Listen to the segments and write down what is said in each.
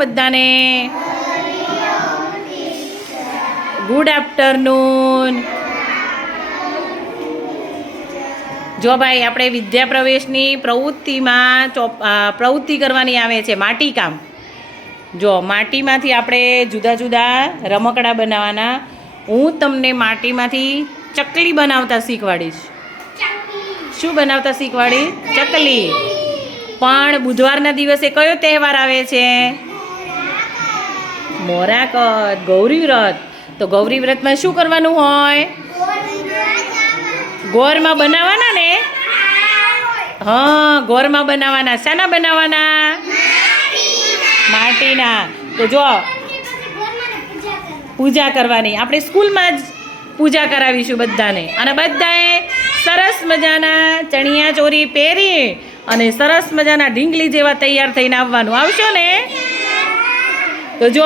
બધાને. Good afternoon જો ભાઈ, આપણે વિદ્યા પ્રવેશની પ્રવૃત્તિમાં પ્રવૃત્તિ કરવાની આવે છે માટીકામ જો, માટીમાંથી આપણે જુદા જુદા રમકડા બનાવવાના. હું તમને માટીમાંથી ચકલી બનાવતા શીખવાડીશ. શું બનાવતા શીખવાડીશ? ચકલી. પણ બુધવારના દિવસે કયો તહેવાર આવે છે? મોરાકત ગૌરી વ્રત. તો ગૌરી વ્રતમાં શું કરવાનું હોય? ગોરમાં બનાવવાના ને? હા, ગોરમાં બનાવવાના. શાના બનાવવાના? માટીના. તો જો, પૂજા કરવાની. આપણે સ્કૂલમાં જ પૂજા કરાવીશું બધાને. અને બધાએ સરસ મજાના ચણિયા ચોરી પહેરી અને સરસ મજાના ઢીંગલી જેવા તૈયાર થઈને આવવાનું. આવશો ને? તો જો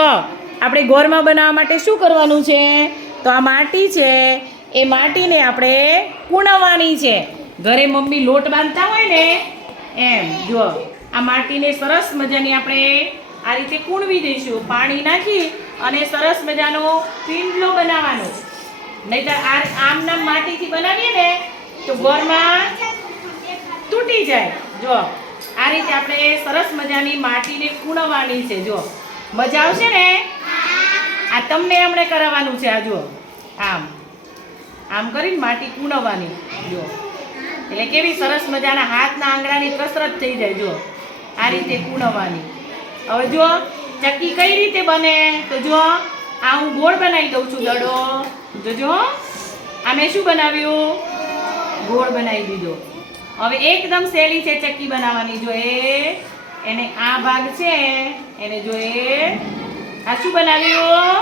આપણે ગોરમાં બનાવવા માટે શું કરવાનું છે? તો આ માટી છે. એ માટીને આપણે કૂણવવાની છે. ઘરે મમ્મી લોટ બાંધતા હોય ને, એમ જો આ માટીને સરસ મજાની આપણે આ રીતે કૂણવી દઈશું. પાણી નાખી અને સરસ મજાનો પીંડલો બનાવવાનો. નહીતર આ આમ નામ માટીથી બનાવીએ ને, તો ગોરમાં તૂટી જાય. જો આ રીતે આપણે સરસ મજાની માટીને કૂણવવાની છે. જો મજા આવશે ને? તમને એમણે કરાવવાનું છે, આ જો આમ. આમ કરીને માટી કૂણવવાની જો એટલે કેવી સરસ મજાના હાથના આંગળાની કસરત થઈ જાય જો આ રીતે કૂણવવાની હવે જો ચક્કી કઈ રીતે બને? તો જો આ હું ગોળ બનાવી દઉં છું, દડો. જોજો આ મેં શું બનાવ્યું? ગોળ બનાવી દીધો. હવે એકદમ સહેલી છે ચક્કી બનાવવાની, જો એ. એને આ ભાગ છે, એને જો એ આ શું બનાવ્યું?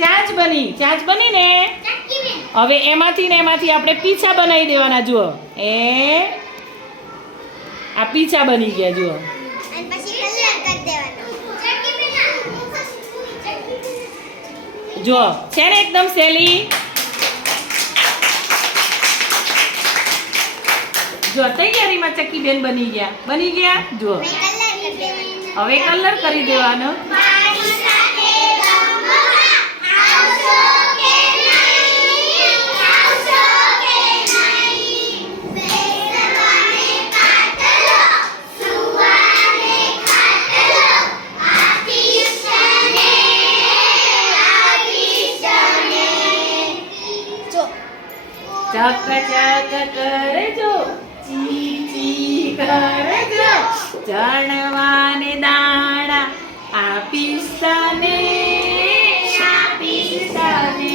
ચાંચ બની ચાંચ બની ને હવે એમાંથી ને એમાંથી આપણે પીછા બનાવી દેવાના જુઓ. એ? આ પીછા બની ગયા જુઓ. જુઓ છે ને એકદમ સહેલી? જો તૈયારીમાં ચક્કી બેન બની ગયા. બની ગયા? જુઓ. હવે કલર કરી દેવાનો. ચણવાને દાણા આપીશ તને આપીશ તને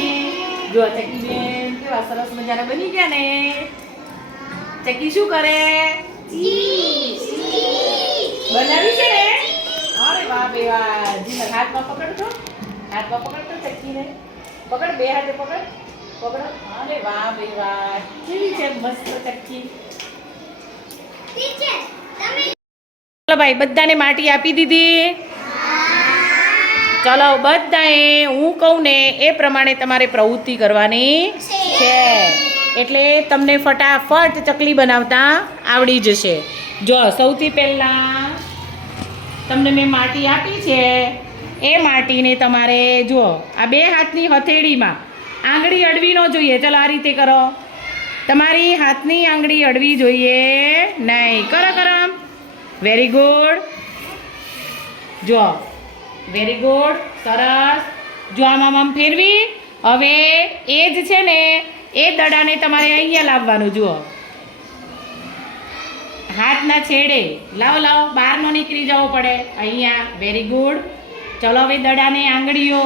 જો ચકી બેન કેવા સરસ મજાના બની ગયા ને? ચકી શું કરે? બનાવી છે? ને અરે વાહ, બે વાહ જીનર હાથમાં પકડજો હાથમાં પકડતો ચકીને. પકડ, બે હાથે પકડ. પકડો. અરે વાહ, બે વાહ કેવી છે મસ્ત ચકી. ટીચર તમે ચલો ભાઈ, બધાને માટી આપી દીધી. ચલો, બધાએ, હું કહું ને, એ પ્રમાણે તમારે પ્રવૃત્તિ કરવાની છે. એટલે તમને ફટાફટ ચકલી બનાવતા આવડી જશે. જો, સૌથી પહેલાં તમને મેં માટી આપી છે. એ માટીને તમારે, જુઓ, આ બે હાથની હથેળીમાં આંગળી અડવી ન જોઈએ. ચલો, આ રીતે કરો. તમારી હાથની આંગળી અડવી જોઈએ નહીં. કરો કરો. વેરી ગુડ જો વેરી ગુડ સરસ. જો આમ આમ ફેરવી, હવે એ જ છે ને, એ દડાને તમારે અહીંયા લાવવાનું, જુઓ. હાથના છેડે. લાવો લાવો, બહારનો નીકળી જવો પડે. અહીંયા વેરી ગુડ ચલો હવે દડાને આંગળીઓ.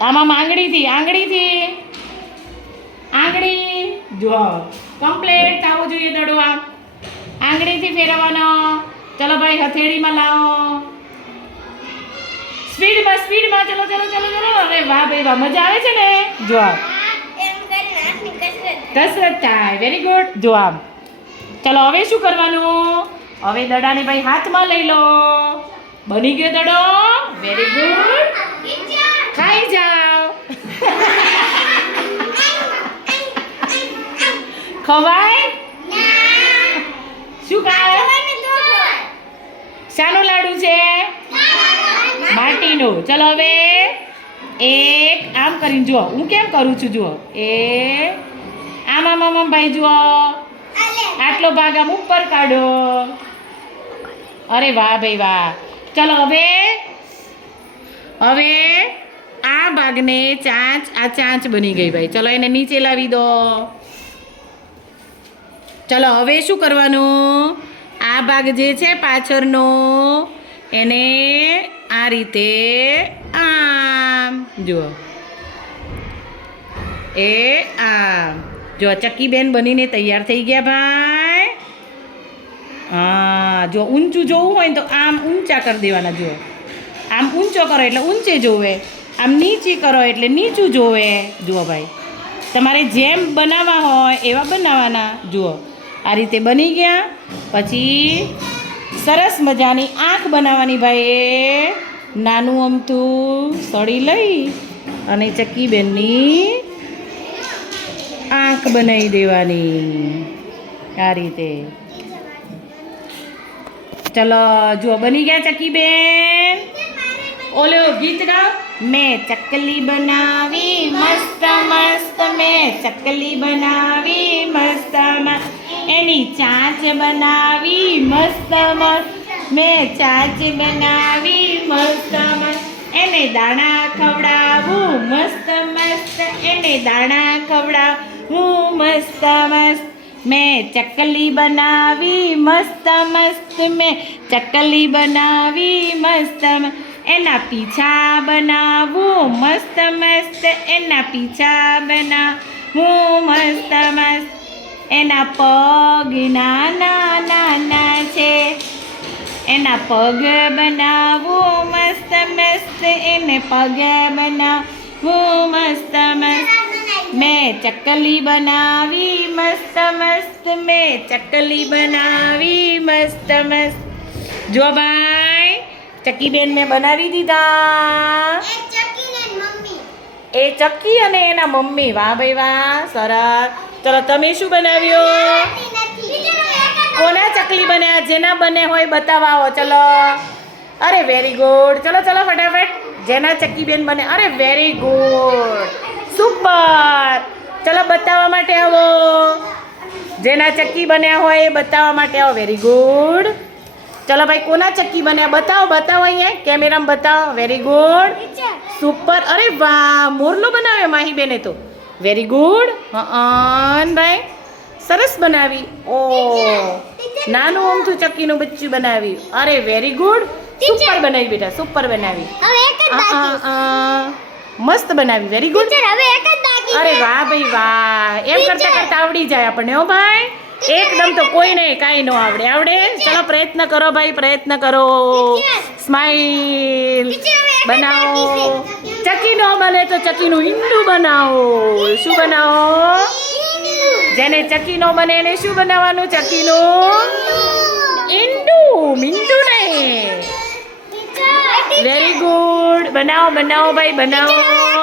આમ આંગળીથી આંગળીથી. આંગળી. જો કમ્પ્લીટ થવું જોઈએ દડો આંગળીથી ફેરવવાનો. ચલો ભાઈ, હથેળીમાં લાવો. સ્પીડમાં સ્પીડમાં ચલો ચલો ચલો ચલો. અરે વાહ ભાઈ, વાહ. મજા આવે છે ને? જો આમ. કસરત થાય. વેરી ગુડ જો આમ. ચલો, હવે શું કરવાનું? હવે દડાને ભાઈ હાથમાં લઈ લો. બની ગયો દડો. વેરી ગુડ ખવાય? શું ખાય? શાનું લાડુ છે? માટીનું. ચલો હવે એક આમ કરીને જુઓ. હું કેમ કરું છું જુઓ. એ આમ આમ આમ આમ ભાઈ જુઓ. આટલો ભાગ આમ ઉપર કાઢો. અરે વાહ ભાઈ વાહ. ચલો હવે હવે આ ભાગને ચાંચ આ ચાંચ બની ગઈ ભાઈ. ચલો એને નીચે લાવી દો. ચલો, હવે શું કરવાનું? આ ભાગ જે છે પાછળનો, એને આ રીતે આમ, જુઓ. એ આમ. જો ચક્કીબેન બનીને તૈયાર થઈ ગયા ભાઈ. હા, જો, ઊંચું જોવું હોય ને તો આમ ઊંચા કરી દેવાના, જુઓ. આમ ઊંચો કરો એટલે ઊંચે જોવે. આમ નીચી કરો એટલે નીચું જોવે. જુઓ ભાઈ. તમારે જેમ બનાવવા હોય એવા બનાવવાના, જુઓ. આ રીતે બની ગયા. પછી સરસ મજાની આંખ બનાવવાની ભાઈ નાનું અમથું સળી લઈ અને ચક્કીબેનની આંખ બનાવી દેવાની. આ રીતે. ચલો, જુઓ, બની ગયા ચક્કીબેન? ઓલો ગીત ગાવ મેં ચકલી બનાવી, મસ્ત મસ્ત, મેં ચકલી બનાવી, મસ્ત મસ્ત. એની ચાંચ બનાવી મસ્ત મસ્ત. મેં ચાંચ બનાવી મસ્ત મસ્ત. એને દાણા ખવડાવું મસ્ત મસ્ત. એને દાણા ખવડાવું મસ્ત મસ્ત. મેં ચકલી બનાવી મસ્ત મસ્ત. મેં ચકલી બનાવી મસ્ત એના પીછા બનાવું મસ્ત મસ્ત. એના પીછા બનાવું મસ્ત મસ્ત. એના પગ નાના નાના છે. એના પગ બનાવું મસ્ત મસ્ત એને પગ બનાવું મસ્ત મસ્ત. મેં ચકલી બનાવી મસ્ત મસ્ત મેં ચકલી બનાવી મસ્ત મસ્ત. જો ભાઈ ચક્કીબેન મેં બનાવી દીધા. એ ચકી અને એના મમ્મી. વાહ ભાઈ વાહ સરસ. ચલો, તમે શું બનાવ્યું? કોના ચકલી બન્યા? જેના બને હોય બતાવા આવો ચલો. અરે વેરી ગુડ ચલો ચલો, ફટાફટ. જેના ચક્કી બેન બને, અરે વેરી ગુડ સુપર ચલો, બતાવવા માટે આવો. જેના ચક્કી બન્યા હોય એ બતાવવા માટે આવો. વેરી ગુડ ચલો, ભાઈ, કોના ચક્કી બન્યા? બતાવો બતાવો અહીંયા. કેમેરામાં બતાવો. વેરી ગુડ સુપર અરે, વાહ. મોરલો બનાવ્યો, માહી બેને તો. વેરી ગુડ હં ભાઈ સરસ બનાવી. ઓ નાનું અમથું ચક્કીનું બચ્ચું બનાવ્યું અરે વેરી ગુડ સુપર બનાવી બેટા સુપર બનાવી. મસ્ત બનાવી વેરી ગુડ અરે વાહ ભાઈ વાહ. એમ કરતા કરતા આવડી જાય આપણને હો ભાઈ. એકદમ તો કોઈને કાંઈ ન આવડે. આવડે? ચલો, પ્રયત્ન કરો ભાઈ, પ્રયત્ન કરો. સ્માઈલ બનાવો. ચકી ન બને તો ચકીનું ઈંડું બનાવો. શું બનાવો? જેને ચકી ન બને એને શું બનાવવાનું? ચકીનું ઈંડું. મીંડું નહીં. વેરી ગુડ બનાવો બનાવો ભાઈ, બનાવો.